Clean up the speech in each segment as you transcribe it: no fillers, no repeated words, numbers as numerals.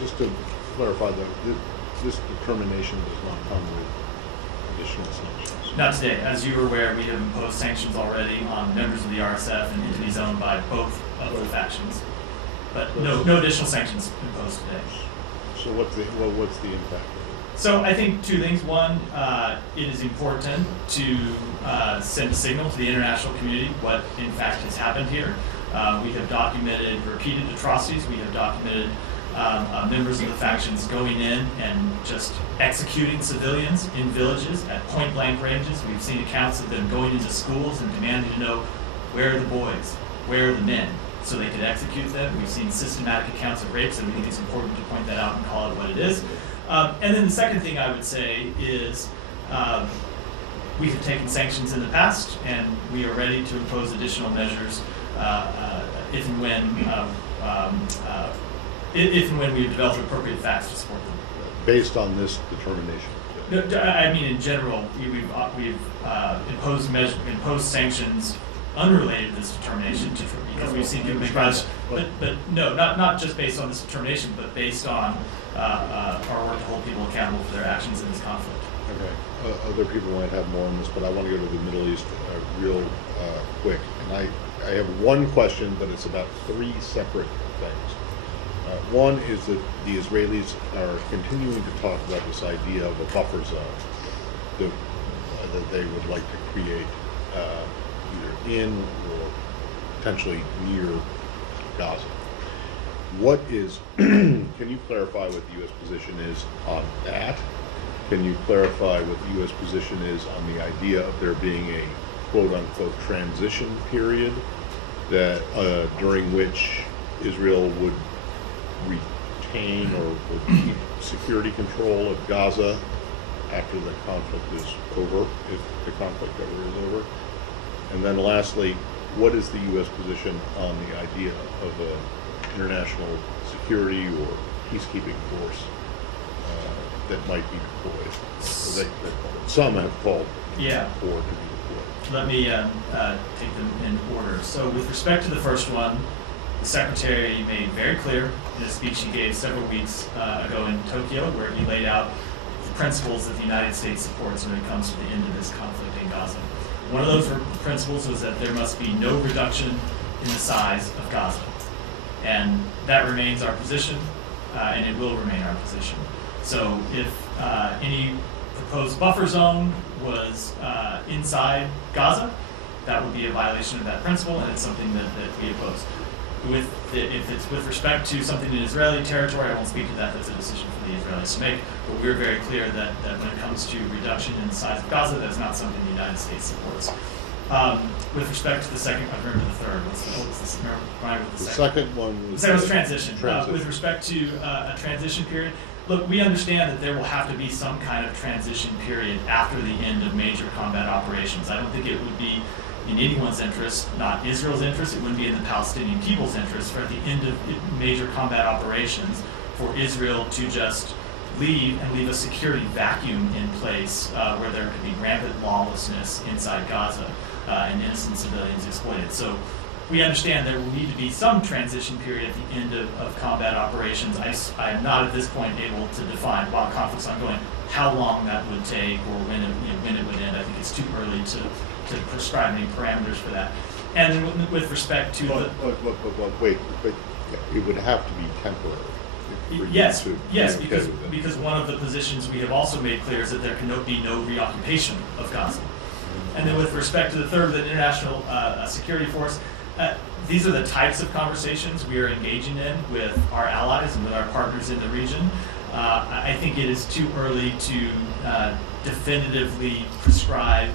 Just to clarify, though, this determination does not come with additional sanctions. Not today. As you are aware, we have imposed sanctions already on members of the RSF and entities owned by both of the factions. But no additional sanctions imposed today. So what's the impact? So I think two things. One, it is important to send a signal to the international community what in fact has happened here. We have documented repeated atrocities. We have documented members of the factions going in and just executing civilians in villages at point blank ranges. We've seen accounts of them going into schools and demanding to know where are the boys, where are the men, so they could execute them. We've seen systematic accounts of rapes, and we think it's important to point that out and call it what it is. And then the second thing I would say is we have taken sanctions in the past, and we are ready to impose additional measures if and when we have developed appropriate facts to support them. Based on this determination? No, I mean, in general, we've imposed sanctions unrelated to this determination because we've seen people make violence. But no, not just based on this determination, but based on our work to hold people accountable for their actions in this conflict. Okay. Other people might have more on this, but I want to go to the Middle East real quick. And I have one question, but it's about three separate things. One is that the Israelis are continuing to talk about this idea of a buffer zone that they would like to create either in or potentially near Gaza. What is, can you clarify what the U.S. position is on that? Can you clarify what the U.S. position is on the idea of there being a quote-unquote transition period that during which Israel would retain or keep security control of Gaza after the conflict is over, if the conflict ever is over? And then lastly, what is the U.S. position on the idea of an international security or peacekeeping force that might be deployed? Some have called for to be deployed. Let me take them in order. So with respect to the first one, the Secretary made very clear in a speech he gave several weeks ago in Tokyo, where he laid out the principles that the United States supports when it comes to the end of this conflict in Gaza. One of those principles was that there must be no reduction in the size of Gaza. And that remains our position, and it will remain our position. So if any proposed buffer zone was inside Gaza, that would be a violation of that principle, and it's something that we oppose. If it's with respect to something in Israeli territory, I won't speak to that. That's a decision for the Israelis to make. But we're very clear that when it comes to reduction in the size of Gaza, that's not something the United States supports. With respect to the second, I remember the third. What's the second one was transition. With respect to a transition period, look, we understand that there will have to be some kind of transition period after the end of major combat operations. I don't think it would be in anyone's interest, not Israel's interest, it wouldn't be in the Palestinian people's interest for at the end of major combat operations for Israel to just leave a security vacuum in place where there could be rampant lawlessness inside Gaza and innocent civilians exploited. So we understand there will need to be some transition period at the end of combat operations. I am not at this point able to define, while conflict's ongoing, how long that would take or when it would end. I think it's too early to prescribe any parameters for that. And with respect to wait, it would have to be temporary. Yes, because one of the positions we have also made clear is that there can be no reoccupation of Gaza. And then with respect to the third, the international security force, these are the types of conversations we are engaging in with our allies and with our partners in the region. I think it is too early to definitively prescribe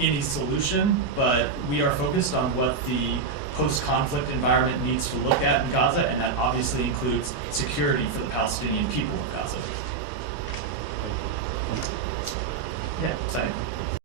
any solution, but we are focused on what the post-conflict environment needs to look at in Gaza, and that obviously includes security for the Palestinian people of Gaza. Yeah, sorry.